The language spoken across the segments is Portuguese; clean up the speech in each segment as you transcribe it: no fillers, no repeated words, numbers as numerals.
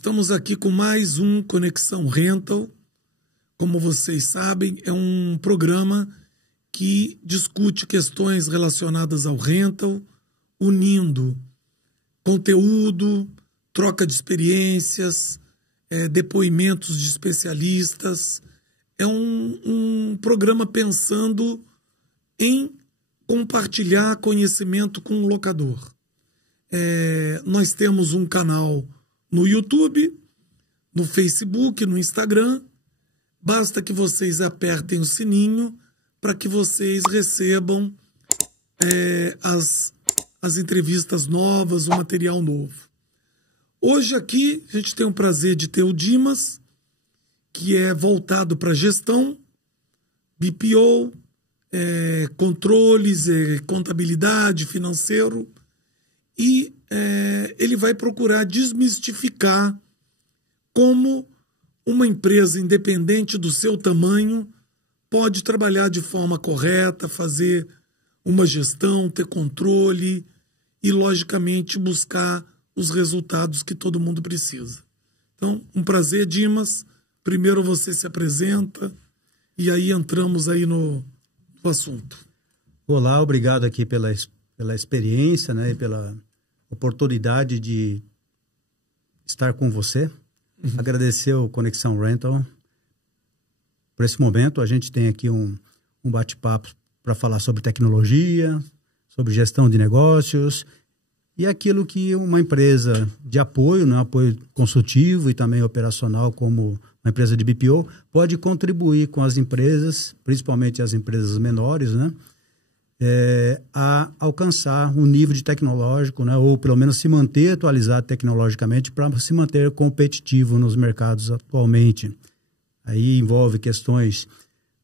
Estamos aqui com mais um Conexão Rental. Como vocês sabem, é um programa que discute questões relacionadas ao rental, unindo conteúdo, troca de experiências, depoimentos de especialistas. É um programa pensando em compartilhar conhecimento com o locador. Nós temos um canal no YouTube, no Facebook, no Instagram. Basta que vocês apertem o sininho para que vocês recebam as entrevistas novas, o material novo. Hoje aqui a gente tem o prazer de ter o Dimas, que é voltado para gestão, BPO, controles, contabilidade, financeiro, e ele vai procurar desmistificar como uma empresa independente do seu tamanho pode trabalhar de forma correta, fazer uma gestão, ter controle e, logicamente, buscar os resultados que todo mundo precisa. Então, um prazer, Dimas. Primeiro você se apresenta e aí entramos aí no assunto. Olá, obrigado aqui pela experiência, né, e pela oportunidade de estar com você. Agradecer o Conexão Rental por esse momento. A gente tem aqui um bate-papo para falar sobre tecnologia, sobre gestão de negócios e aquilo que uma empresa de apoio, né, apoio consultivo e também operacional, como uma empresa de BPO, pode contribuir com as empresas, principalmente as empresas menores, né, a alcançar um nível de tecnológico, né, ou pelo menos se manter atualizado tecnologicamente para se manter competitivo nos mercados atualmente. Aí envolve questões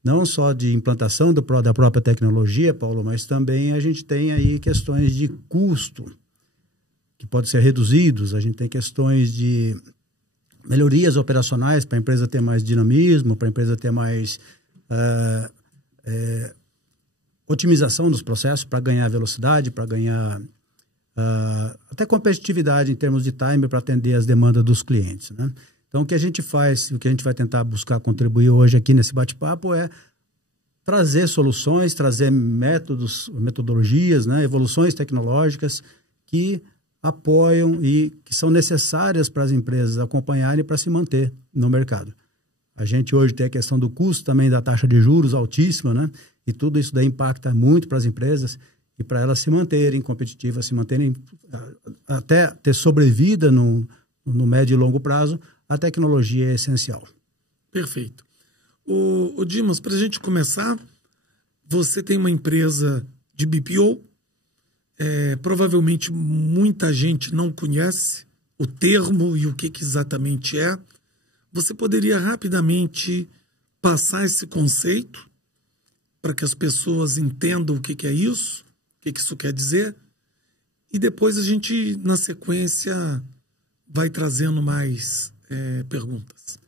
não só de implantação da própria tecnologia, Paulo, mas também a gente tem aí questões de custo que podem ser reduzidos, a gente tem questões de melhorias operacionais para a empresa ter mais dinamismo, para a empresa ter mais otimização dos processos, para ganhar velocidade, para ganhar até competitividade em termos de time para atender as demandas dos clientes, né? Então, o que a gente faz, o que a gente vai tentar buscar contribuir hoje aqui nesse bate-papo é trazer soluções, trazer metodologias, né, evoluções tecnológicas que apoiam e que são necessárias para as empresas acompanharem para se manter no mercado. A gente hoje tem a questão do custo também da taxa de juros altíssima, né? E tudo isso daí impacta muito para as empresas e para elas se manterem competitivas, se manterem até ter sobrevida no médio e longo prazo. A tecnologia é essencial. Perfeito. O Dimas, para a gente começar, você tem uma empresa de BPO, provavelmente muita gente não conhece o termo e o que exatamente é. Você poderia rapidamente passar esse conceito para que as pessoas entendam o que é isso, o que isso quer dizer, e depois a gente, na sequência, vai trazendo mais perguntas.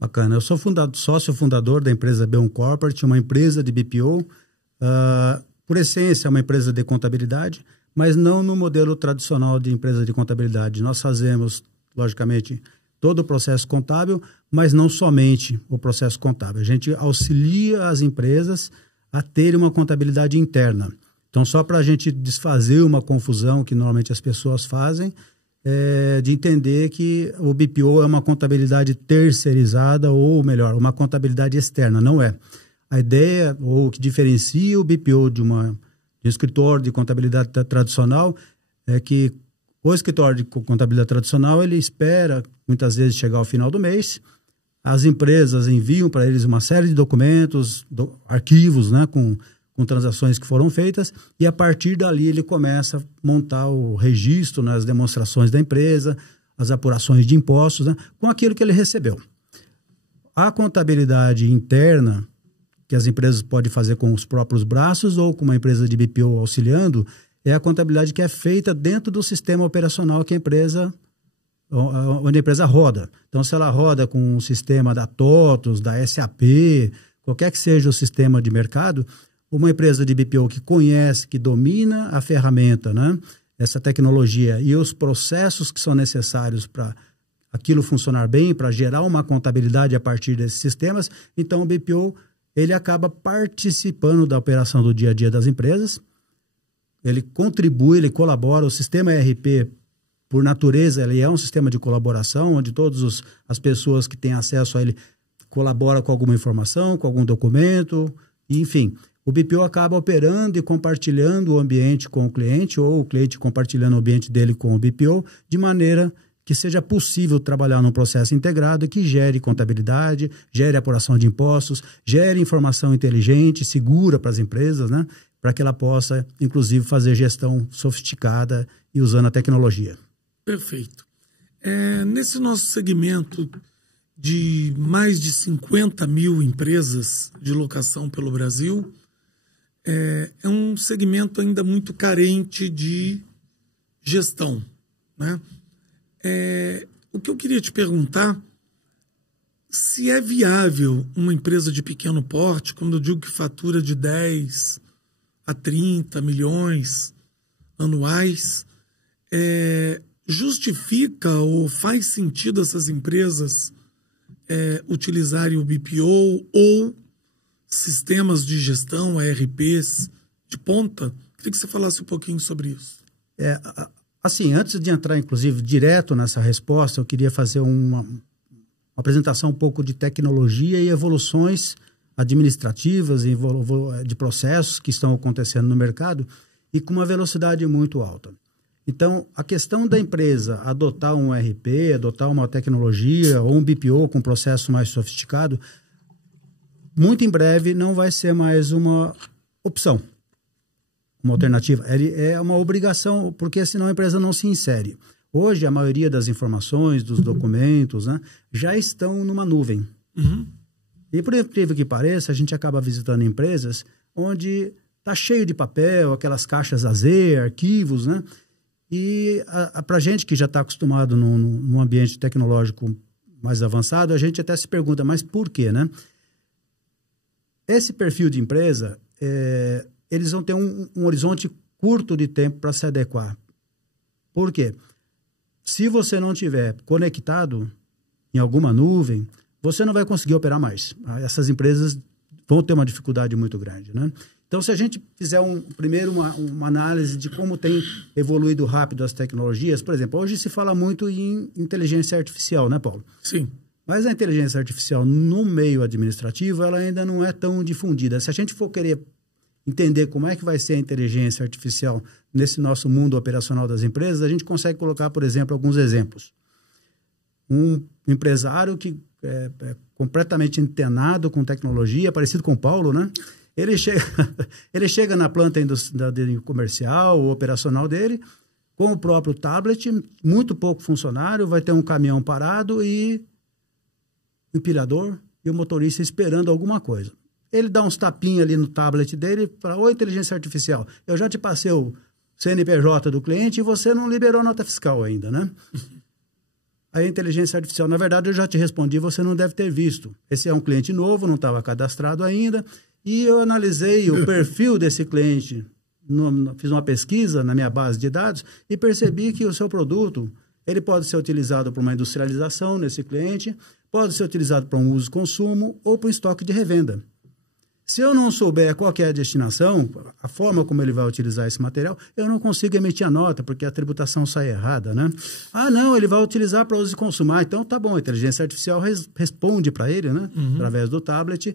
Bacana. Eu sou sócio fundador da empresa B1 Corporate, uma empresa de BPO. Por essência, é uma empresa de contabilidade, mas não no modelo tradicional de empresa de contabilidade. Nós fazemos, logicamente, todo o processo contábil, mas não somente o processo contábil. A gente auxilia as empresas a terem uma contabilidade interna. Então, só para a gente desfazer uma confusão que normalmente as pessoas fazem, de entender que o BPO é uma contabilidade terceirizada, ou melhor, uma contabilidade externa. Não é. A ideia, ou o que diferencia o BPO de um escritório de contabilidade tradicional, é que o escritório de contabilidade tradicional, ele espera, muitas vezes, chegar ao final do mês. As empresas enviam para eles uma série de documentos, arquivos, né, com transações que foram feitas, e a partir dali ele começa a montar o registro, né, as demonstrações da empresa, as apurações de impostos, né, com aquilo que ele recebeu. A contabilidade interna, que as empresas podem fazer com os próprios braços ou com uma empresa de BPO auxiliando, é a contabilidade que é feita dentro do sistema operacional que onde a empresa roda. Então, se ela roda com um sistema da TOTOS, da SAP, qualquer que seja o sistema de mercado, uma empresa de BPO que conhece, que domina a ferramenta, né, essa tecnologia e os processos que são necessários para aquilo funcionar bem, para gerar uma contabilidade a partir desses sistemas. Então, o BPO, ele acaba participando da operação do dia a dia das empresas, ele contribui, ele colabora. O sistema ERP, por natureza, ele é um sistema de colaboração, onde todas as pessoas que têm acesso a ele colaboram com alguma informação, com algum documento, enfim. O BPO acaba operando e compartilhando o ambiente com o cliente, ou o cliente compartilhando o ambiente dele com o BPO, de maneira que seja possível trabalhar num processo integrado que gere contabilidade, gere apuração de impostos, gere informação inteligente, segura para as empresas, né? Para que ela possa, inclusive, fazer gestão sofisticada e usando a tecnologia. Perfeito. Nesse nosso segmento de mais de 50 mil empresas de locação pelo Brasil, é um segmento ainda muito carente de gestão, né? O que eu queria te perguntar, se é viável uma empresa de pequeno porte, quando eu digo que fatura de 10 a 30 milhões anuais, justifica ou faz sentido essas empresas utilizarem o BPO ou sistemas de gestão, ERPs de ponta? Queria que você falasse um pouquinho sobre isso. Assim, antes de entrar, inclusive, direto nessa resposta, eu queria fazer uma apresentação um pouco de tecnologia e evoluções administrativas, de processos que estão acontecendo no mercado e com uma velocidade muito alta. Então, a questão da empresa adotar um ERP, adotar uma tecnologia ou um BPO com processo mais sofisticado, muito em breve não vai ser mais uma opção, uma alternativa. É uma obrigação, porque senão a empresa não se insere. Hoje, a maioria das informações, dos documentos, né, já estão numa nuvem. Uhum. E, por incrível que pareça, a gente acaba visitando empresas onde está cheio de papel, aquelas caixas a Z, arquivos, né? E para a gente que já está acostumado num ambiente tecnológico mais avançado, a gente até se pergunta, mas por quê, né? Esse perfil de empresa, eles vão ter um horizonte curto de tempo para se adequar. Por quê? Se você não tiver conectado em alguma nuvem, você não vai conseguir operar mais. Essas empresas vão ter uma dificuldade muito grande, né? Então, se a gente fizer primeiro uma análise de como tem evoluído rápido as tecnologias, por exemplo, hoje se fala muito em inteligência artificial, né, Paulo? Sim. Mas a inteligência artificial no meio administrativo, ela ainda não é tão difundida. Se a gente for querer entender como é que vai ser a inteligência artificial nesse nosso mundo operacional das empresas, a gente consegue colocar, por exemplo, alguns exemplos. Um empresário que é completamente antenado com tecnologia, parecido com o Paulo, né? Ele chega na planta comercial ou operacional dele com o próprio tablet, muito pouco funcionário, vai ter um caminhão parado e o empilhador e o motorista esperando alguma coisa. Ele dá uns tapinhas ali no tablet dele e fala, oi, inteligência artificial, eu já te passei o CNPJ do cliente e você não liberou a nota fiscal ainda, né? Aí a inteligência artificial, na verdade, eu já te respondi, você não deve ter visto. Esse é um cliente novo, não estava cadastrado ainda, e eu analisei o perfil desse cliente, fiz uma pesquisa na minha base de dados e percebi que o seu produto, ele pode ser utilizado para uma industrialização nesse cliente, pode ser utilizado para um uso e consumo ou para um estoque de revenda. Se eu não souber qual que é a destinação, a forma como ele vai utilizar esse material, eu não consigo emitir a nota, porque a tributação sai errada, né? Ah, não, ele vai utilizar para uso e consumo. Ah, então tá bom, a inteligência artificial responde para ele, né? Uhum. Através do tablet,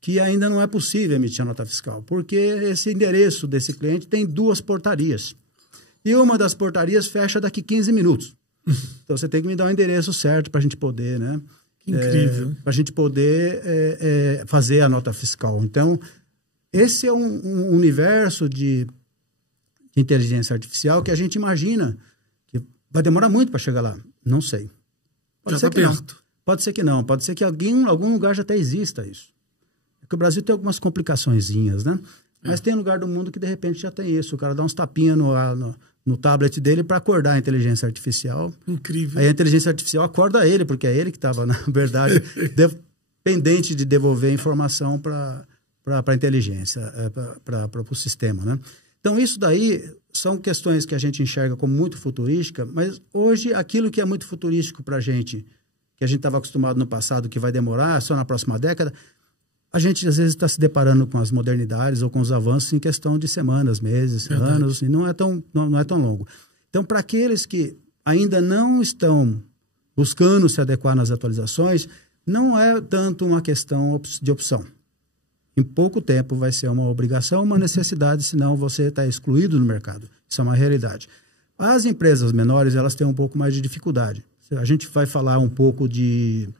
que ainda não é possível emitir a nota fiscal, porque esse endereço desse cliente tem 2 portarias. E uma das portarias fecha daqui 15 minutos. Então, você tem que me dar o endereço certo para a gente poder, né? Incrível. Para a gente poder fazer a nota fiscal. Então, esse é um universo de inteligência artificial que a gente imagina que vai demorar muito para chegar lá. Não sei. Pode ser que não. Pode ser que não. Pode ser que em algum lugar já até exista isso. Porque o Brasil tem algumas complicaçõezinhas, né? Mas tem lugar do mundo que, de repente, já tem isso. O cara dá uns tapinhas no tablet dele para acordar a inteligência artificial. Incrível. Aí a inteligência artificial acorda ele, porque é ele que estava, na verdade, pendente de devolver a informação para a inteligência, para o sistema, né? Então, isso daí são questões que a gente enxerga como muito futurística, mas hoje aquilo que é muito futurístico para a gente, que a gente estava acostumado no passado, que vai demorar só na próxima década, a gente às vezes está se deparando com as modernidades ou com os avanços em questão de semanas, meses, anos, e não é tão longo. Então, para aqueles que ainda não estão buscando se adequar nas atualizações, não é tanto uma questão de opção. Em pouco tempo vai ser uma obrigação, uma necessidade, senão você está excluído no mercado. Isso é uma realidade. As empresas menores, elas têm um pouco mais de dificuldade. A gente vai falar um pouco de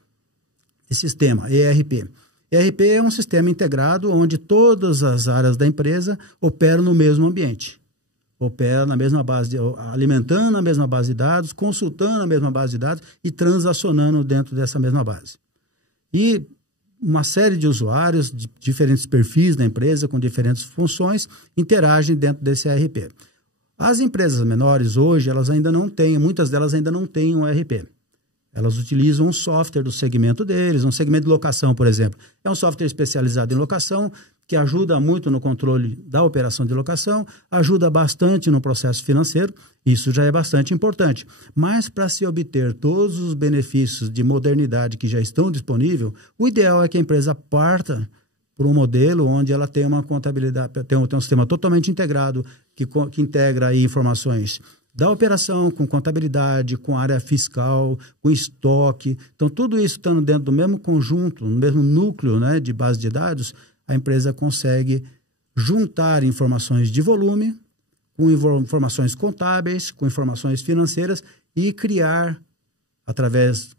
sistema, ERP. ERP é um sistema integrado onde todas as áreas da empresa operam no mesmo ambiente. Opera na mesma base, alimentando a mesma base de dados, consultando a mesma base de dados e transacionando dentro dessa mesma base. E uma série de usuários de diferentes perfis da empresa, com diferentes funções, interagem dentro desse ERP. As empresas menores hoje, elas ainda não têm, muitas delas ainda não têm um ERP. Elas utilizam um software do segmento deles, um segmento de locação, por exemplo. É um software especializado em locação, que ajuda muito no controle da operação de locação, ajuda bastante no processo financeiro, isso já é bastante importante. Mas para se obter todos os benefícios de modernidade que já estão disponíveis, o ideal é que a empresa parta por um modelo onde ela tem uma contabilidade, tem um sistema totalmente integrado, que integra aí informações da operação, com contabilidade, com área fiscal, com estoque. Então, tudo isso estando dentro do mesmo conjunto, no mesmo núcleo, né, de base de dados, a empresa consegue juntar informações de volume com informações contábeis, com informações financeiras e criar, através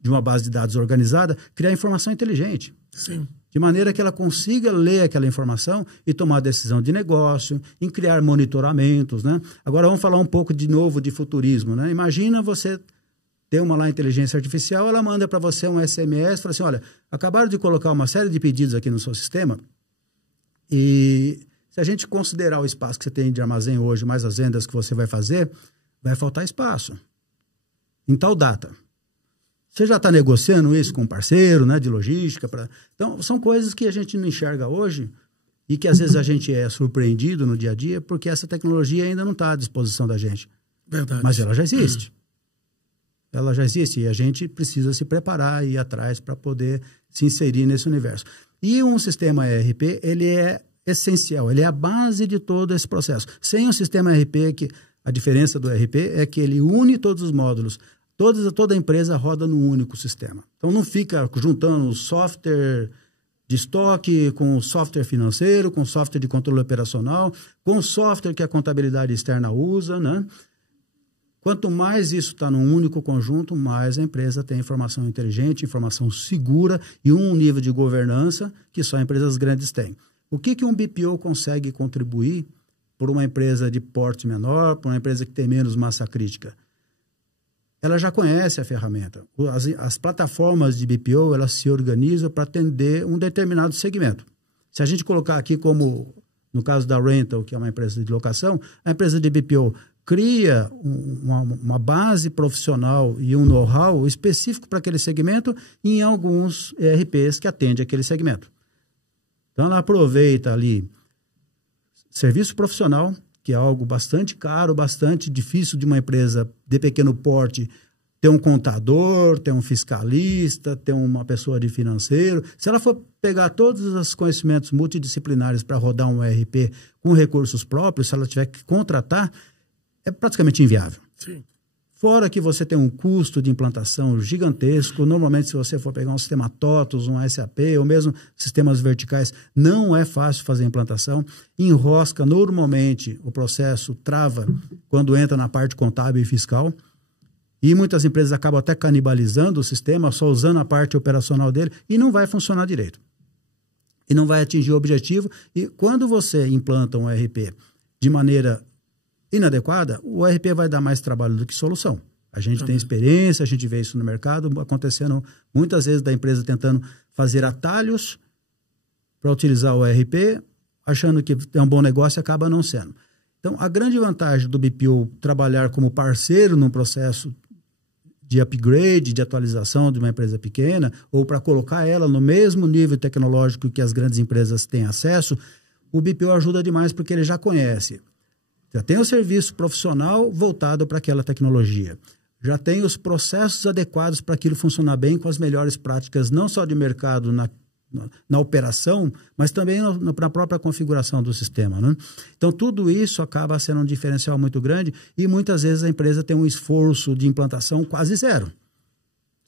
de uma base de dados organizada, criar informação inteligente. Sim. De maneira que ela consiga ler aquela informação e tomar decisão de negócio, em criar monitoramentos, né? Agora vamos falar um pouco de novo de futurismo, né? Imagina você ter uma lá inteligência artificial, ela manda para você um SMS, fala assim, olha, acabaram de colocar uma série de pedidos aqui no seu sistema e se a gente considerar o espaço que você tem de armazém hoje, mais as vendas que você vai fazer, vai faltar espaço em tal data. Você já está negociando isso com um parceiro, né, de logística? Então, são coisas que a gente não enxerga hoje e que às vezes a gente é surpreendido no dia a dia porque essa tecnologia ainda não está à disposição da gente. Verdade. Mas ela já existe. Ela já existe e a gente precisa se preparar e ir atrás para poder se inserir nesse universo. E um sistema ERP, ele é essencial, ele é a base de todo esse processo. Sem um sistema ERP, a diferença do ERP é que ele une todos os módulos. Toda a empresa roda num único sistema. Então, não fica juntando o software de estoque com o software financeiro, com o software de controle operacional, com o software que a contabilidade externa usa, né? Quanto mais isso está num único conjunto, mais a empresa tem informação inteligente, informação segura e um nível de governança que só empresas grandes têm. O que um BPO consegue contribuir por uma empresa de porte menor, por uma empresa que tem menos massa crítica? Ela já conhece a ferramenta. As plataformas de BPO, elas se organizam para atender um determinado segmento. Se a gente colocar aqui como, no caso da Rental, que é uma empresa de locação, a empresa de BPO cria uma base profissional e um know-how específico para aquele segmento em alguns ERPs que atendem aquele segmento. Então, ela aproveita ali serviço profissional, que é algo bastante caro, bastante difícil de uma empresa de pequeno porte ter um contador, ter um fiscalista, ter uma pessoa de financeiro. Se ela for pegar todos os conhecimentos multidisciplinares para rodar um ERP com recursos próprios, se ela tiver que contratar, é praticamente inviável. Sim. Fora que você tem um custo de implantação gigantesco. Normalmente, se você for pegar um sistema TOTOS, um SAP, ou mesmo sistemas verticais, não é fácil fazer a implantação. Enrosca, normalmente, o processo trava quando entra na parte contábil e fiscal. E muitas empresas acabam até canibalizando o sistema, só usando a parte operacional dele, e não vai funcionar direito. E não vai atingir o objetivo. E quando você implanta um ERP de maneira inadequada, o ERP vai dar mais trabalho do que solução. A gente tem experiência, a gente vê isso no mercado, acontecendo muitas vezes da empresa tentando fazer atalhos para utilizar o ERP, achando que é um bom negócio e acaba não sendo. Então, a grande vantagem do BPO trabalhar como parceiro num processo de upgrade, de atualização de uma empresa pequena, ou para colocar ela no mesmo nível tecnológico que as grandes empresas têm acesso, o BPO ajuda demais porque ele já conhece. Já tem o serviço profissional voltado para aquela tecnologia. Já tem os processos adequados para aquilo funcionar bem com as melhores práticas, não só de mercado na operação, mas também na própria configuração do sistema, né? Então, tudo isso acaba sendo um diferencial muito grande e muitas vezes a empresa tem um esforço de implantação quase zero.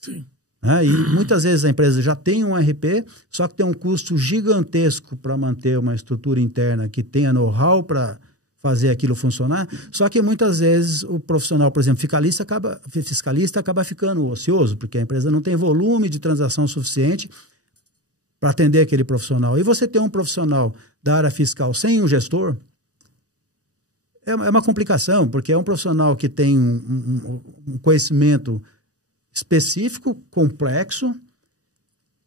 Sim. E muitas vezes a empresa já tem um ERP, só que tem um custo gigantesco para manter uma estrutura interna que tenha know-how para fazer aquilo funcionar, só que muitas vezes o profissional, por exemplo, fiscalista acaba ficando ocioso, porque a empresa não tem volume de transação suficiente para atender aquele profissional. E você ter um profissional da área fiscal sem um gestor é uma complicação, porque é um profissional que tem um conhecimento específico, complexo,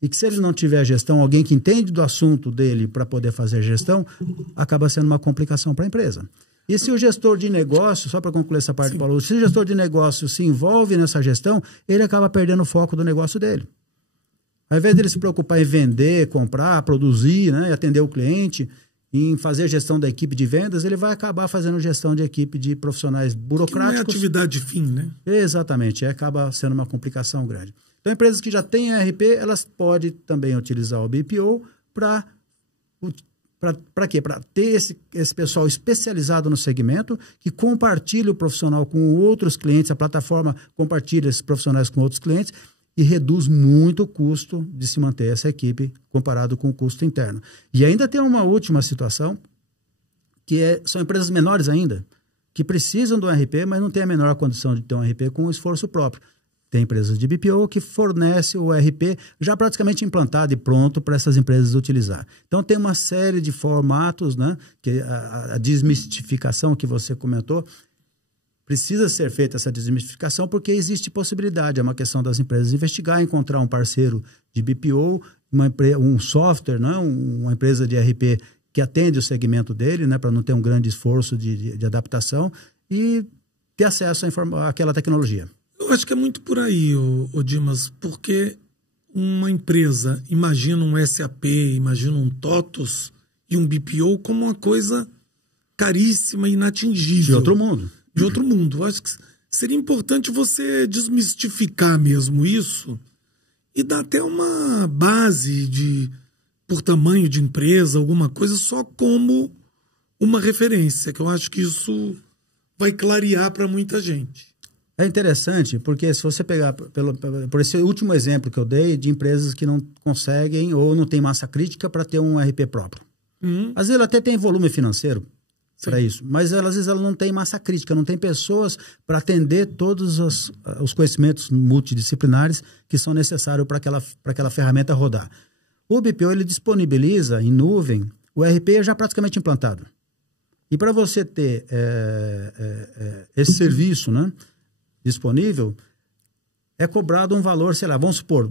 e que se ele não tiver gestão, alguém que entende do assunto dele para poder fazer gestão, acaba sendo uma complicação para a empresa. E se o gestor de negócio, só para concluir essa parte, Paulo, se o gestor de negócio se envolve nessa gestão, ele acaba perdendo o foco do negócio dele. Ao invés dele se preocupar em vender, comprar, produzir, né, e atender o cliente, em fazer gestão da equipe de vendas, ele vai acabar fazendo gestão de equipe de profissionais burocráticos. Que não é atividade fim, né? Exatamente, acaba sendo uma complicação grande. Então, empresas que já têm ERP, elas podem também utilizar o BPO para quê? Para ter esse pessoal especializado no segmento, que compartilha o profissional com outros clientes, a plataforma compartilha esses profissionais com outros clientes e reduz muito o custo de se manter essa equipe comparado com o custo interno. E ainda tem uma última situação, que são empresas menores ainda, que precisam do ERP, mas não têm a menor condição de ter um ERP com esforço próprio. Tem empresas de BPO que fornecem o ERP já praticamente implantado e pronto para essas empresas utilizar. Então, tem uma série de formatos, né, que a desmistificação que você comentou, precisa ser feita essa desmistificação porque existe possibilidade, é uma questão das empresas investigar, encontrar um parceiro de BPO, um software, né, uma empresa de ERP que atende o segmento dele, né, para não ter um grande esforço de adaptação e ter acesso àquela tecnologia. Eu acho que é muito por aí, Dimas, porque uma empresa imagina um SAP, imagina um TOTUS e um BPO como uma coisa caríssima e inatingível. De outro mundo. De outro mundo. Eu acho que seria importante você desmistificar mesmo isso e dar até uma base por tamanho de empresa, alguma coisa, só como uma referência, que eu acho que isso vai clarear para muita gente. É interessante, porque se você pegar por esse último exemplo que eu dei, de empresas que não conseguem ou não têm massa crítica para ter um ERP próprio. Às vezes ela até tem volume financeiro para isso, mas às vezes ela não tem massa crítica, não tem pessoas para atender todos os conhecimentos multidisciplinares que são necessários para aquela ferramenta rodar. O BPO ele disponibiliza em nuvem o ERP já praticamente implantado. E para você ter esse serviço, né, disponível, é cobrado um valor, sei lá, vamos supor,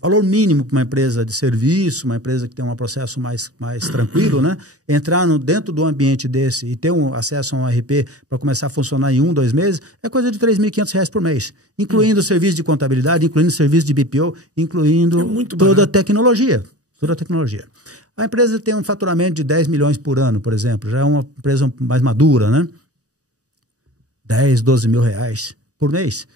valor mínimo para uma empresa de serviço, uma empresa que tem um processo mais tranquilo, né? Entrar dentro do ambiente desse e ter acesso a um ERP para começar a funcionar em 1, 2 meses, é coisa de R$ 3.500 por mês, incluindo o serviço de contabilidade, incluindo o serviço de BPO, incluindo toda a tecnologia. A empresa tem um faturamento de 10 milhões por ano, por exemplo, já é uma empresa mais madura, né? 10, 12 mil reais por mês.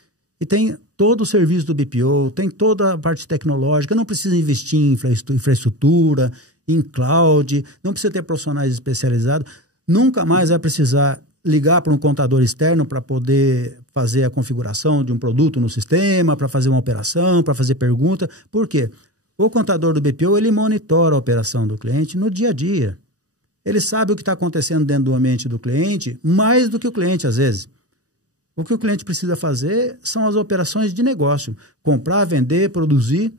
E tem todo o serviço do BPO, tem toda a parte tecnológica, não precisa investir em infraestrutura, em cloud, não precisa ter profissionais especializados, nunca mais vai precisar ligar para um contador externo para poder fazer a configuração de um produto no sistema, para fazer uma operação, para fazer pergunta. Por quê? O contador do BPO, ele monitora a operação do cliente no dia a dia. Ele sabe o que está acontecendo dentro do ambiente do cliente, mais do que o cliente, às vezes. O que o cliente precisa fazer são as operações de negócio. Comprar, vender, produzir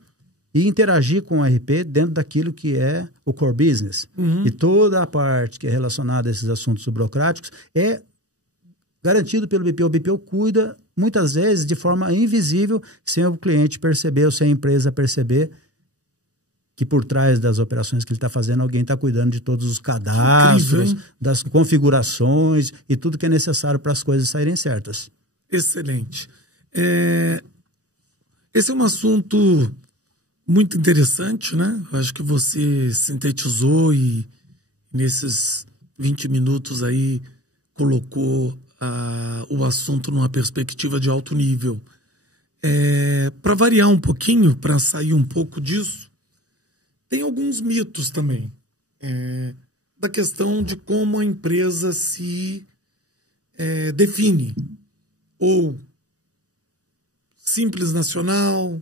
e interagir com o ERP dentro daquilo que é o core business. E toda a parte que é relacionada a esses assuntos burocráticos é garantido pelo BPO. O BPO cuida, muitas vezes, de forma invisível, sem o cliente perceber ou sem a empresa perceber que por trás das operações que ele está fazendo, alguém está cuidando de todos os cadastros, das configurações e tudo que é necessário para as coisas saírem certas. Excelente. Esse é um assunto muito interessante, né? Eu acho que você sintetizou e nesses 20 minutos aí colocou o assunto numa perspectiva de alto nível. Para variar um pouquinho, para sair um pouco disso, tem alguns mitos também, da questão de como a empresa se define, ou simples nacional,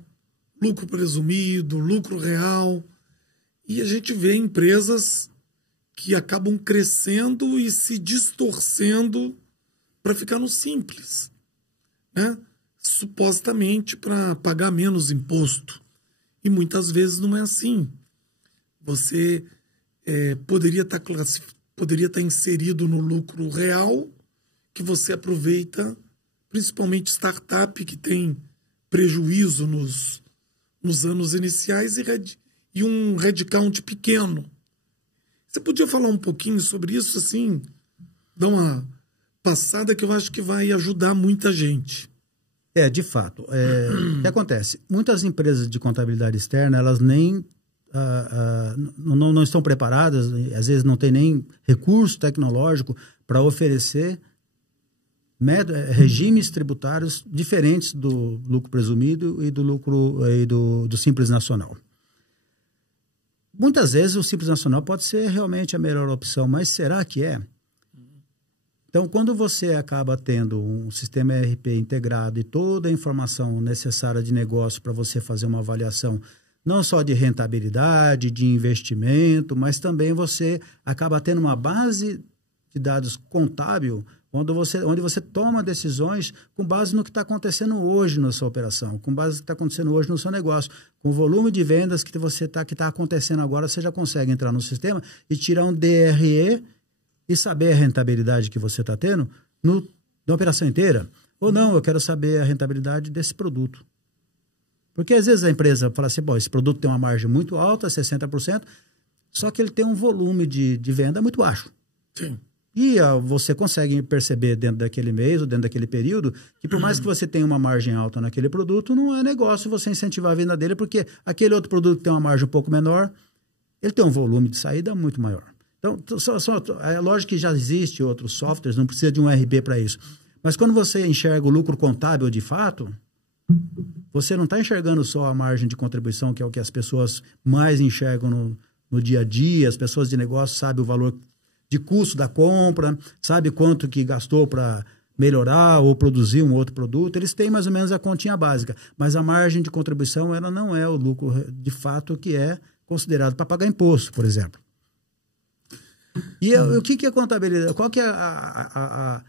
lucro presumido, lucro real, e a gente vê empresas que acabam crescendo e se distorcendo para ficar no simples, né? Supostamente para pagar menos imposto. E muitas vezes não é assim. Você poderia estar inserido no lucro real, que você aproveita, principalmente startup que tem prejuízo nos anos iniciais e um headcount pequeno. Você podia falar um pouquinho sobre isso, assim, dar uma passada que eu acho que vai ajudar muita gente. De fato. O que acontece? Muitas empresas de contabilidade externa, elas nem não estão preparadas, às vezes não tem nem recurso tecnológico para oferecer regimes tributários diferentes do lucro presumido e do lucro do Simples Nacional. Muitas vezes o Simples Nacional pode ser realmente a melhor opção, mas será que é? Então, quando você acaba tendo um sistema ERP integrado e toda a informação necessária de negócio para você fazer uma avaliação não só de rentabilidade, de investimento, mas também você acaba tendo uma base de dados contábil onde você toma decisões com base no que está acontecendo hoje na sua operação, com base no que está acontecendo hoje no seu negócio, com o volume de vendas que está acontecendo agora, você já consegue entrar no sistema e tirar um DRE e saber a rentabilidade que você está tendo na operação inteira. Ou não, eu quero saber a rentabilidade desse produto. Porque às vezes a empresa fala assim, esse produto tem uma margem muito alta, 60%, só que ele tem um volume de venda muito baixo. Sim. E você consegue perceber dentro daquele mês ou dentro daquele período que por mais que você tenha uma margem alta naquele produto, não é negócio você incentivar a venda dele, porque aquele outro produto que tem uma margem um pouco menor, ele tem um volume de saída muito maior. Então, é lógico que já existe outros softwares, não precisa de um ERP para isso. Mas quando você enxerga o lucro contábil de fato, você não está enxergando só a margem de contribuição, que é o que as pessoas mais enxergam no dia a dia, as pessoas de negócio sabem o valor de custo da compra, sabe quanto que gastou para melhorar ou produzir um outro produto, eles têm mais ou menos a continha básica, mas a margem de contribuição ela não é o lucro de fato que é considerado para pagar imposto, por exemplo. E o que é contabilidade? Qual que é a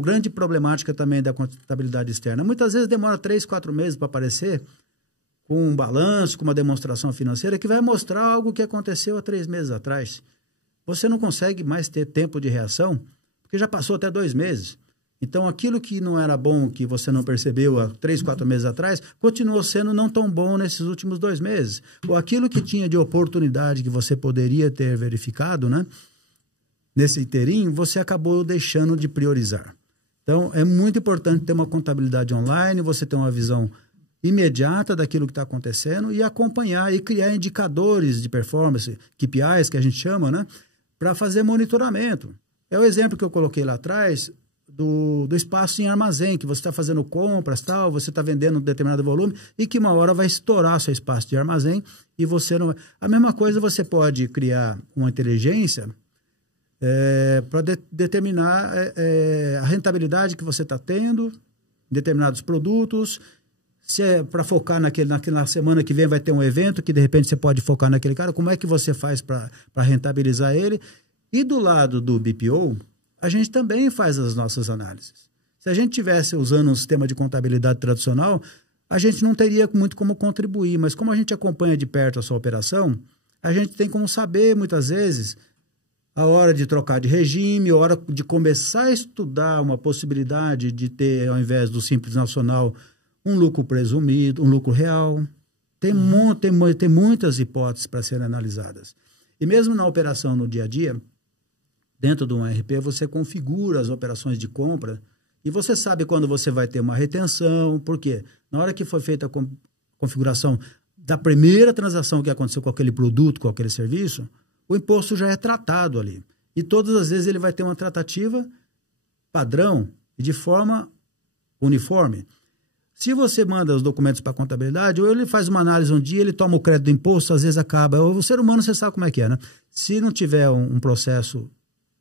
grande problemática também da contabilidade externa? Muitas vezes demora 3, 4 meses para aparecer com um balanço, com uma demonstração financeira que vai mostrar algo que aconteceu há 3 meses atrás. Você não consegue mais ter tempo de reação, porque já passou até 2 meses. Então, aquilo que não era bom, que você não percebeu há 3, 4 meses atrás, continuou sendo não tão bom nesses últimos 2 meses. Ou aquilo que tinha de oportunidade que você poderia ter verificado, né? Nesse inteirinho, você acabou deixando de priorizar. Então, é muito importante ter uma contabilidade online, você ter uma visão imediata daquilo que está acontecendo e acompanhar e criar indicadores de performance, KPIs, que a gente chama, né? Para fazer monitoramento. É o exemplo que eu coloquei lá atrás do espaço em armazém, que você está fazendo compras, tal, você está vendendo um determinado volume e que uma hora vai estourar seu espaço de armazém e você não... A mesma coisa você pode criar uma inteligência para determinar a rentabilidade que você está tendo em determinados produtos, se é para focar na semana que vem vai ter um evento que de repente você pode focar naquele cara, como é que você faz para rentabilizar ele? E do lado do BPO, a gente também faz as nossas análises. Se a gente estivesse usando um sistema de contabilidade tradicional, a gente não teria muito como contribuir, mas como a gente acompanha de perto a sua operação, a gente tem como saber muitas vezes a hora de trocar de regime, a hora de começar a estudar uma possibilidade de ter, ao invés do Simples Nacional, um lucro presumido, um lucro real. Tem muitas hipóteses para serem analisadas. E mesmo na operação no dia a dia, dentro de um ERP, você configura as operações de compra e você sabe quando você vai ter uma retenção. Por quê? Na hora que foi feita a configuração da primeira transação que aconteceu com aquele produto, com aquele serviço, o imposto já é tratado ali. E todas as vezes ele vai ter uma tratativa padrão e de forma uniforme. Se você manda os documentos para a contabilidade, ou ele faz uma análise um dia, ele toma o crédito do imposto, às vezes acaba. O ser humano, você sabe como é que é, né? Se não tiver um processo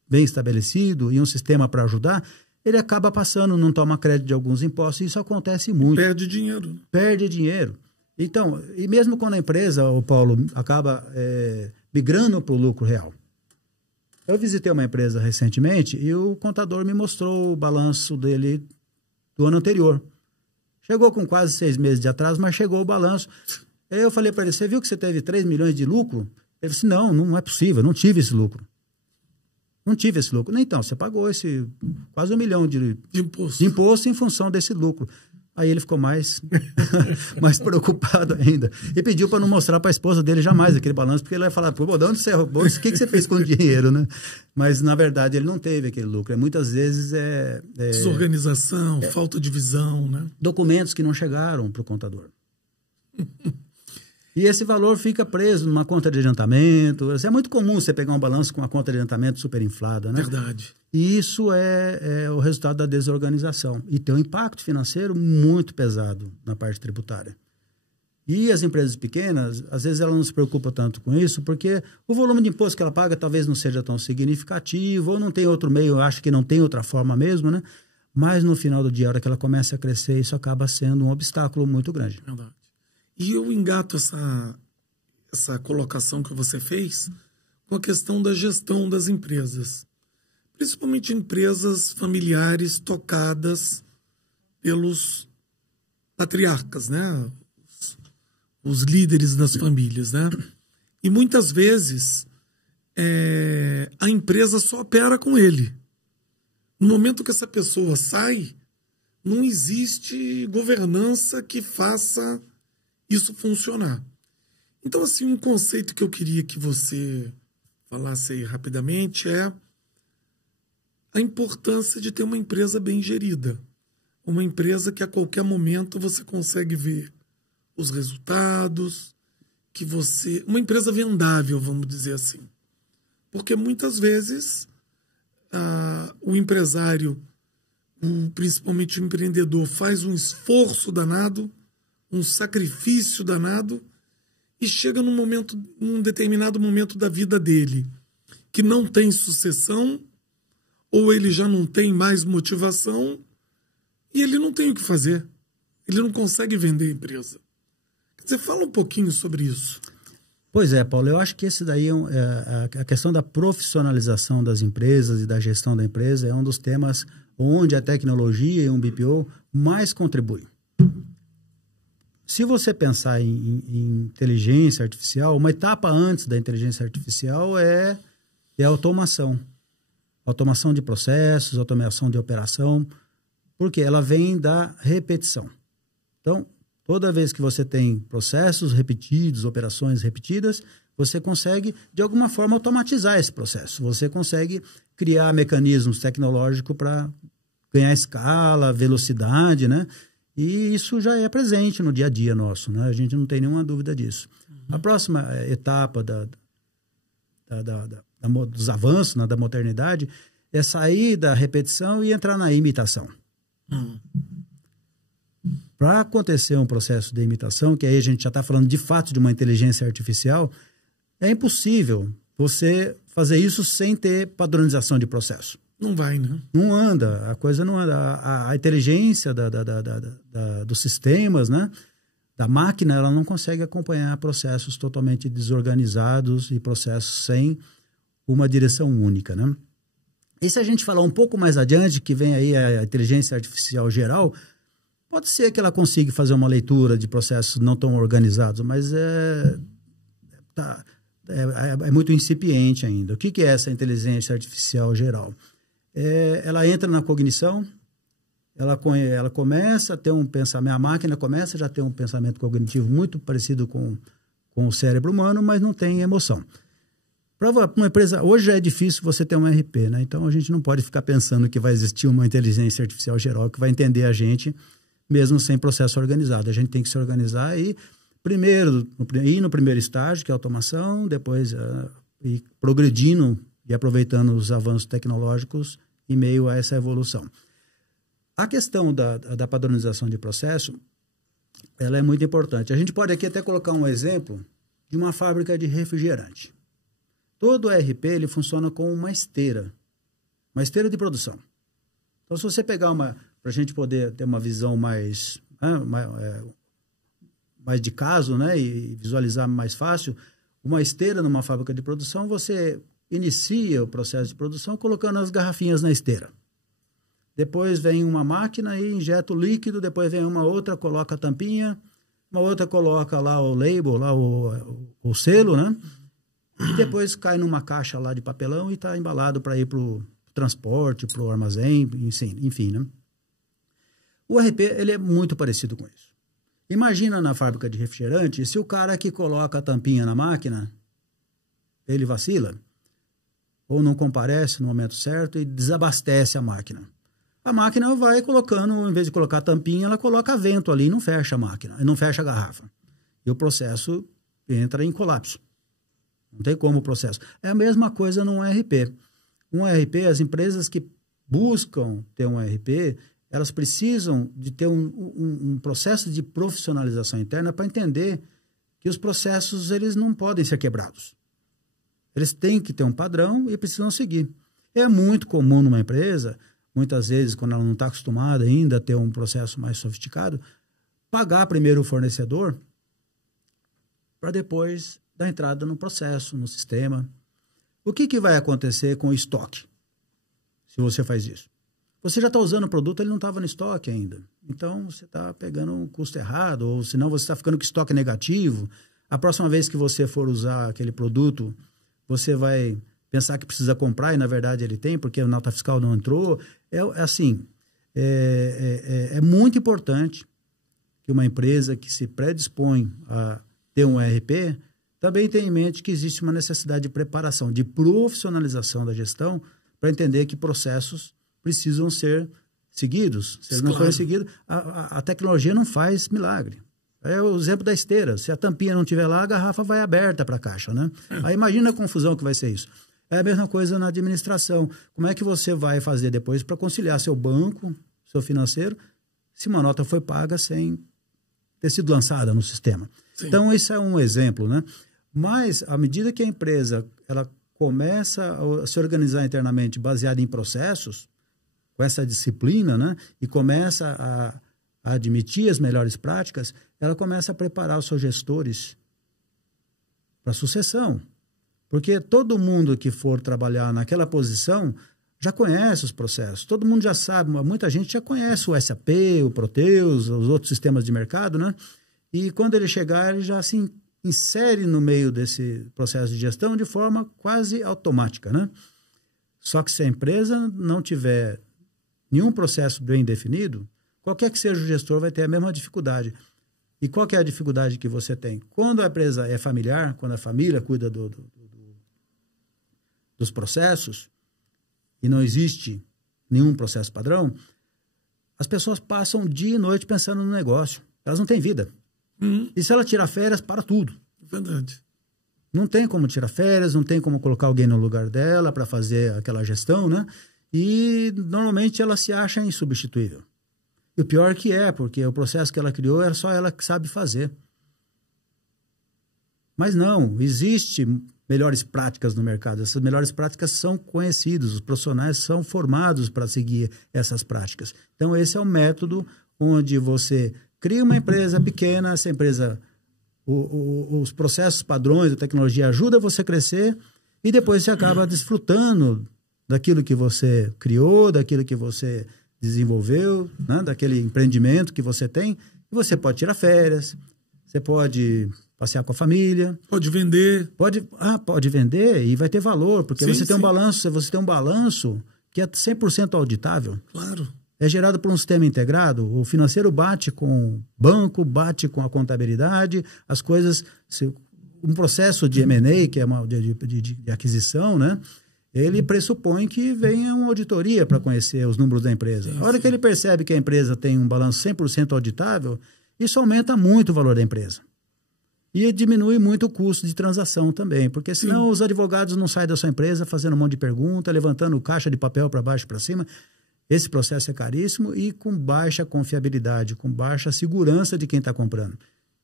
bem estabelecido e um sistema para ajudar, ele acaba passando, não toma crédito de alguns impostos. Isso acontece muito. Perde dinheiro. Perde dinheiro. Então, e mesmo quando a empresa, o Paulo, acaba migrando para o lucro real. Eu visitei uma empresa recentemente e o contador me mostrou o balanço dele do ano anterior. Chegou com quase 6 meses de atraso, mas chegou o balanço. Aí eu falei para ele, você viu que você teve 3 milhões de lucro? Ele disse, não é possível, não tive esse lucro. Não tive esse lucro. Então, você pagou quase 1 milhão de imposto em função desse lucro. Aí ele ficou mais preocupado ainda. E pediu para não mostrar para a esposa dele jamais aquele balanço, porque ele vai falar, pô, de onde você roubou? O que você fez com o dinheiro, né? Mas, na verdade, ele não teve aquele lucro. Muitas vezes desorganização, falta de visão, né? Documentos que não chegaram para o contador. E esse valor fica preso numa conta de adiantamento. É muito comum você pegar um balanço com uma conta de adiantamento super inflada, né? Verdade. E isso é o resultado da desorganização. E tem um impacto financeiro muito pesado na parte tributária. E as empresas pequenas, às vezes elas não se preocupam tanto com isso, porque o volume de imposto que ela paga talvez não seja tão significativo, ou não tem outro meio, acho que não tem outra forma mesmo, né? Mas no final do dia, a hora que ela começa a crescer, isso acaba sendo um obstáculo muito grande. Verdade. E eu engato essa colocação que você fez com a questão da gestão das empresas. Principalmente empresas familiares tocadas pelos patriarcas, né? Os líderes das famílias, né? E muitas vezes a empresa só opera com ele. No momento que essa pessoa sai, não existe governança que faça isso funcionar. Então, assim, um conceito que eu queria que você falasse aí rapidamente é a importância de ter uma empresa bem gerida. Uma empresa que a qualquer momento você consegue ver os resultados, uma empresa vendável, vamos dizer assim. Porque muitas vezes o empresário, principalmente o empreendedor, faz um esforço danado, um sacrifício danado, e chega num determinado momento da vida dele que não tem sucessão, ou ele já não tem mais motivação, e ele não tem o que fazer. Ele não consegue vender a empresa. Quer dizer, fala um pouquinho sobre isso. Pois é, Paulo, eu acho que esse daí a questão da profissionalização das empresas e da gestão da empresa é um dos temas onde a tecnologia e um BPO mais contribuem. Se você pensar em inteligência artificial, uma etapa antes da inteligência artificial é a automação. Automação de processos, automação de operação, porque ela vem da repetição. Então, toda vez que você tem processos repetidos, operações repetidas, você consegue, de alguma forma, automatizar esse processo. Você consegue criar mecanismos tecnológicos para ganhar escala, velocidade, né? E isso já é presente no dia a dia nosso, né? A gente não tem nenhuma dúvida disso. A próxima etapa dos avanços, né, da modernidade é sair da repetição e entrar na imitação. Para acontecer um processo de imitação, que aí a gente já está falando de fato de uma inteligência artificial, é impossível você fazer isso sem ter padronização de processo. Não vai, né? Não anda, a coisa não anda. A inteligência dos sistemas, né, da máquina, ela não consegue acompanhar processos totalmente desorganizados e processos sem uma direção única, né? E se a gente falar um pouco mais adiante, que vem aí a inteligência artificial geral, pode ser que ela consiga fazer uma leitura de processos não tão organizados, mas é muito incipiente ainda. O que é essa inteligência artificial geral? Ela entra na cognição, ela começa a ter um pensamento, a máquina começa já a ter um pensamento cognitivo muito parecido com o cérebro humano, mas não tem emoção. Para uma empresa, hoje já é difícil você ter um RP, né? Então a gente não pode ficar pensando que vai existir uma inteligência artificial geral que vai entender a gente mesmo sem processo organizado. A gente tem que se organizar e primeiro ir no primeiro estágio, que é a automação, depois e progredindo e aproveitando os avanços tecnológicos em meio a essa evolução. A questão da padronização de processo, ela é muito importante. A gente pode aqui até colocar um exemplo de uma fábrica de refrigerante. Todo ERP ele funciona com uma esteira de produção. Então, se você pegar para a gente poder ter uma visão mais de caso, né, e visualizar mais fácil, uma esteira numa fábrica de produção, você inicia o processo de produção colocando as garrafinhas na esteira. Depois vem uma máquina e injeta o líquido, depois vem uma outra, coloca a tampinha, uma outra coloca lá o label, lá o selo, né? E depois cai numa caixa lá de papelão e está embalado para ir para o transporte, para o armazém, enfim, né? O ERP ele é muito parecido com isso. Imagina na fábrica de refrigerante, se o cara que coloca a tampinha na máquina, ele vacila, ou não comparece no momento certo e desabastece a máquina. A máquina vai colocando, em vez de colocar a tampinha, ela coloca vento ali e não fecha a máquina, não fecha a garrafa. E o processo entra em colapso. Não tem como o processo. É a mesma coisa num ERP. Um ERP, as empresas que buscam ter um ERP, elas precisam de ter um processo de profissionalização interna para entender que os processos eles não podem ser quebrados. Eles têm que ter um padrão e precisam seguir. É muito comum numa empresa, muitas vezes, quando ela não está acostumada ainda a ter um processo mais sofisticado, pagar primeiro o fornecedor para depois dar entrada no processo, no sistema. O que vai acontecer com o estoque se você faz isso? Você já está usando o produto, ele não estava no estoque ainda. Então, você está pegando um custo errado, ou senão você está ficando com estoque negativo. A próxima vez que você for usar aquele produto, você vai pensar que precisa comprar e, na verdade, ele tem, porque a nota fiscal não entrou. É muito importante que uma empresa que se predispõe a ter um ERP também tenha em mente que existe uma necessidade de preparação, de profissionalização da gestão para entender que processos precisam ser seguidos. Se eles não forem seguidos, a tecnologia não faz milagre. É o exemplo da esteira. Se a tampinha não estiver lá, a garrafa vai aberta para a caixa, né? Aí imagina a confusão que vai ser isso. É a mesma coisa na administração. Como é que você vai fazer depois para conciliar seu banco, seu financeiro, se uma nota foi paga sem ter sido lançada no sistema? Sim. Então, isso é um exemplo, né? Mas, à medida que a empresa ela começa a se organizar internamente baseada em processos, com essa disciplina, né? E começa a admitir as melhores práticas, ela começa a preparar os seus gestores para a sucessão. Porque todo mundo que for trabalhar naquela posição já conhece os processos. Todo mundo já sabe, muita gente já conhece o SAP, o Proteus, os outros sistemas de mercado, né? E quando ele chegar, ele já se insere no meio desse processo de gestão de forma quase automática, né? Só que se a empresa não tiver nenhum processo bem definido, qualquer que seja o gestor vai ter a mesma dificuldade. E qual que é a dificuldade que você tem? Quando a empresa é familiar, quando a família cuida dos processos e não existe nenhum processo padrão, as pessoas passam dia e noite pensando no negócio. Elas não têm vida. E se ela tirar férias, para tudo. Verdade. Não tem como tirar férias, não tem como colocar alguém no lugar dela para fazer aquela gestão, né? E normalmente ela se acha insubstituível. E o pior que porque o processo que ela criou era só ela que sabe fazer. Mas não, existe melhores práticas no mercado. Essas melhores práticas são conhecidas, os profissionais são formados para seguir essas práticas. Então, esse é o método onde você cria uma empresa pequena, essa empresa, os processos padrões da tecnologia ajudam você a crescer e depois você acaba desfrutando daquilo que você criou, daquilo que você desenvolveu, né? Daquele empreendimento que você tem. E você pode tirar férias, você pode passear com a família. Pode vender. Pode vender e vai ter valor, porque Sim, você tem um balanço que é 100% auditável. Claro. É gerado por um sistema integrado, o financeiro bate com o banco, bate com a contabilidade, as coisas, um processo de M&A, que é de aquisição, né? Ele pressupõe que venha uma auditoria para conhecer os números da empresa. A hora que ele percebe que a empresa tem um balanço 100% auditável, isso aumenta muito o valor da empresa. E diminui muito o custo de transação também, porque senão os advogados não saem da sua empresa fazendo um monte de pergunta, levantando caixa de papel para baixo e para cima. Esse processo é caríssimo e com baixa confiabilidade, com baixa segurança de quem está comprando.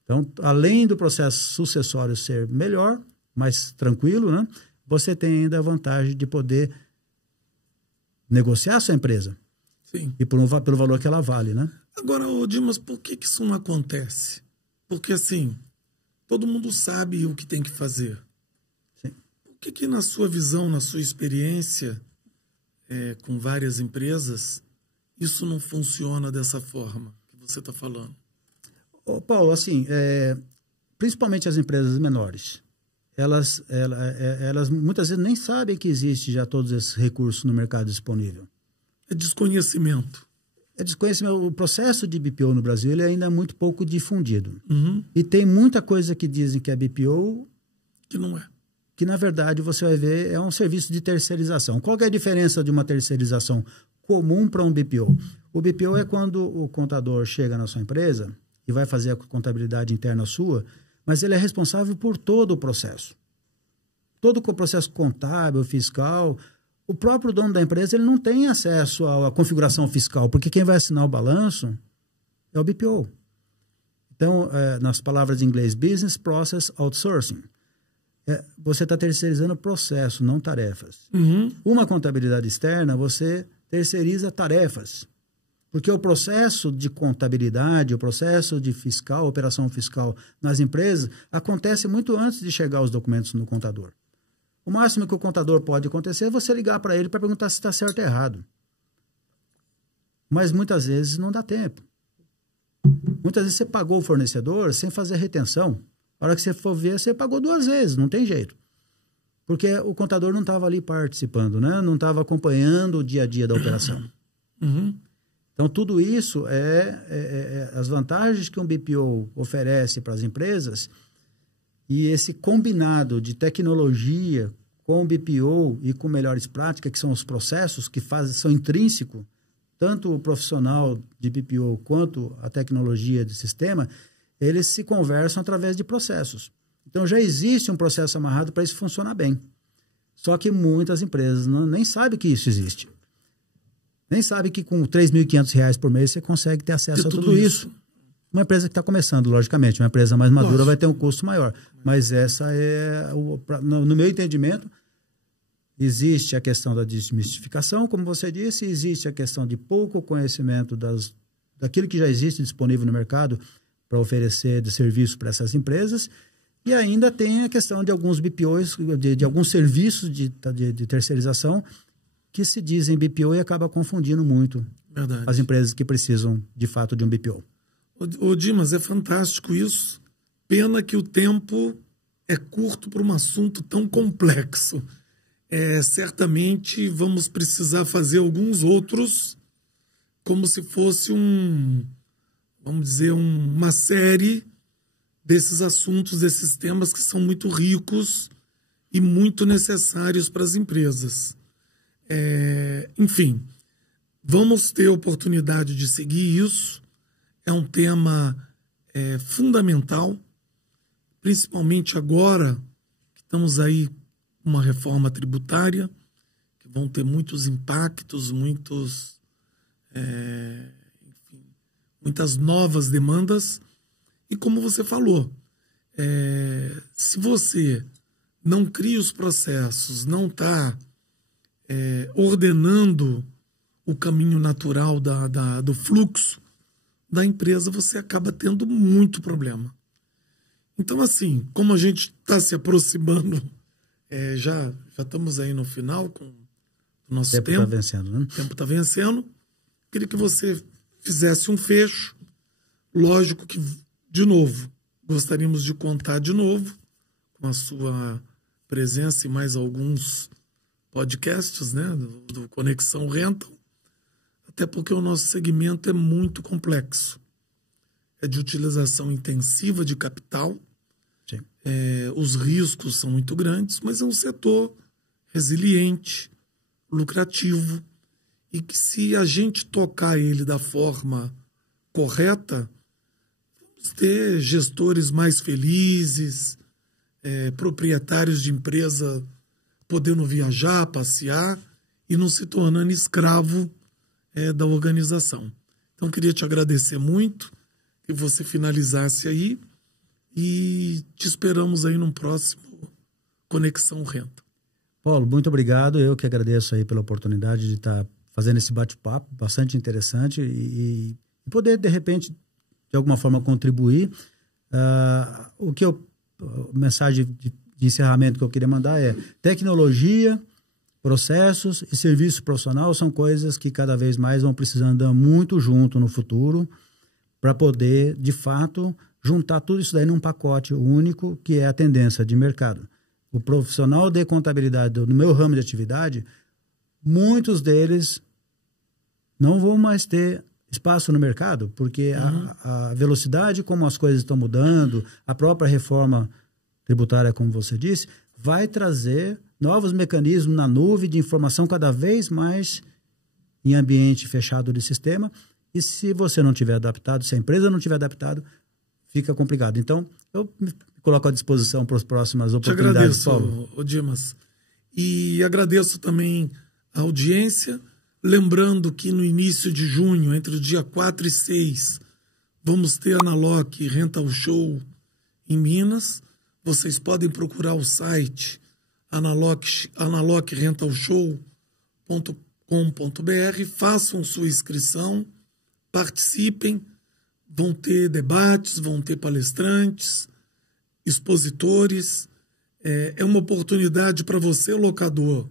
Então, além do processo sucessório ser melhor, mais tranquilo, né, você tem ainda a vantagem de poder negociar a sua empresa. Sim. E pelo valor que ela vale, né? Agora, Dimas, por que isso não acontece? Porque, assim, todo mundo sabe o que tem que fazer. Sim. Por que na sua visão, na sua experiência com várias empresas, isso não funciona dessa forma que você está falando? Ô, Paulo, assim, principalmente as empresas menores, elas muitas vezes nem sabem que existe já todos esses recursos no mercado disponível. É desconhecimento. É desconhecimento. O processo de BPO no Brasil ele ainda é muito pouco difundido. Uhum. E tem muita coisa que dizem que é BPO que não é. Que, na verdade, você vai ver é um serviço de terceirização. Qual que é a diferença de uma terceirização comum para um BPO? O BPO é quando o contador chega na sua empresa e vai fazer a contabilidade interna sua, mas ele é responsável por todo o processo. Todo o processo contábil, fiscal. O próprio dono da empresa ele não tem acesso à configuração fiscal, porque quem vai assinar o balanço é o BPO. Então, nas palavras em inglês, Business Process Outsourcing. Você está terceirizando o processo, não tarefas. Uhum. Uma contabilidade externa, você terceiriza tarefas. Porque o processo de contabilidade, o processo de fiscal, operação fiscal nas empresas, acontece muito antes de chegar os documentos no contador. O máximo que o contador pode acontecer é você ligar para ele para perguntar se está certo ou errado. Mas muitas vezes não dá tempo. Muitas vezes você pagou o fornecedor sem fazer retenção. A hora que você for ver, você pagou 2 vezes, não tem jeito. Porque o contador não estava ali participando, né? Não estava acompanhando o dia a dia da operação. Uhum. Então, tudo isso as vantagens que um BPO oferece para as empresas e esse combinado de tecnologia com o BPO e com melhores práticas, que são os processos que são intrínsecos, tanto o profissional de BPO quanto a tecnologia de sistema, eles se conversam através de processos. Então, já existe um processo amarrado para isso funcionar bem. Só que muitas empresas nem sabem que isso existe. Nem sabem que com R$ 3.500 por mês você consegue ter acesso a tudo isso. Uma empresa que está começando, logicamente, uma empresa mais madura vai ter um custo maior. Mas essa no meu entendimento, existe a questão da desmistificação, como você disse, existe a questão de pouco conhecimento daquilo que já existe disponível no mercado para oferecer de serviço para essas empresas, e ainda tem a questão de alguns BPOs, de alguns serviços de terceirização que se dizem BPO e acaba confundindo muito as empresas que precisam, de fato, de um BPO. Ô Dimas, é fantástico isso. Pena que o tempo é curto para um assunto tão complexo. Certamente vamos precisar fazer alguns outros, como se fosse vamos dizer, uma série desses assuntos, desses temas que são muito ricos e muito necessários para as empresas. Enfim, vamos ter a oportunidade de seguir isso. É um tema fundamental, principalmente agora que estamos aí com uma reforma tributária, que vão ter muitos impactos, muitas novas demandas. E como você falou, se você não cria os processos, não está ordenando o caminho natural do fluxo da empresa, você acaba tendo muito problema. Então, assim, como a gente está se aproximando, já estamos aí no final com o nosso tempo. O tempo está vencendo, né? O tempo está vencendo. Queria que você fizesse um fecho. Lógico que, de novo, gostaríamos de contar de novo com a sua presença em mais alguns podcasts, né, do Conexão Rental, até porque o nosso segmento é muito complexo. É de utilização intensiva de capital, os riscos são muito grandes, mas é um setor resiliente, lucrativo, e que se a gente tocar ele da forma correta, ter gestores mais felizes, proprietários de empresa podendo viajar, passear e não se tornando escravo da organização. Então, queria te agradecer muito, que você finalizasse aí e te esperamos aí num próximo Conexão Renta. Paulo, muito obrigado. Eu que agradeço aí pela oportunidade de estar fazendo esse bate-papo bastante interessante e poder, de repente, de alguma forma contribuir. A mensagem de encerramento que eu queria mandar é: tecnologia, processos e serviço profissional são coisas que cada vez mais vão precisando andar muito junto no futuro para poder, de fato, juntar tudo isso daí num pacote único, que é a tendência de mercado. O profissional de contabilidade no meu ramo de atividade, muitos deles não vão mais ter espaço no mercado, porque a velocidade como as coisas estão mudando, a própria reforma tributária, como você disse, vai trazer novos mecanismos na nuvem de informação cada vez mais em ambiente fechado de sistema. E se você não tiver adaptado, se a empresa não tiver adaptado, fica complicado. Então, eu me coloco à disposição para as próximas oportunidades. Te agradeço, Paulo. Dimas. E agradeço também a audiência. Lembrando que no início de junho, entre o dia 4 e 6, vamos ter a Naloc Rental Show em Minas. Vocês podem procurar o site analocrentalshow.com.br, façam sua inscrição, participem, vão ter debates, vão ter palestrantes, expositores. É uma oportunidade para você, locador,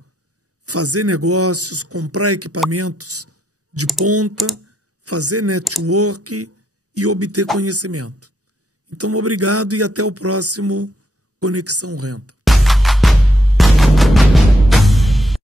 fazer negócios, comprar equipamentos de ponta, fazer network e obter conhecimento. Então, obrigado e até o próximo Conexão Renta.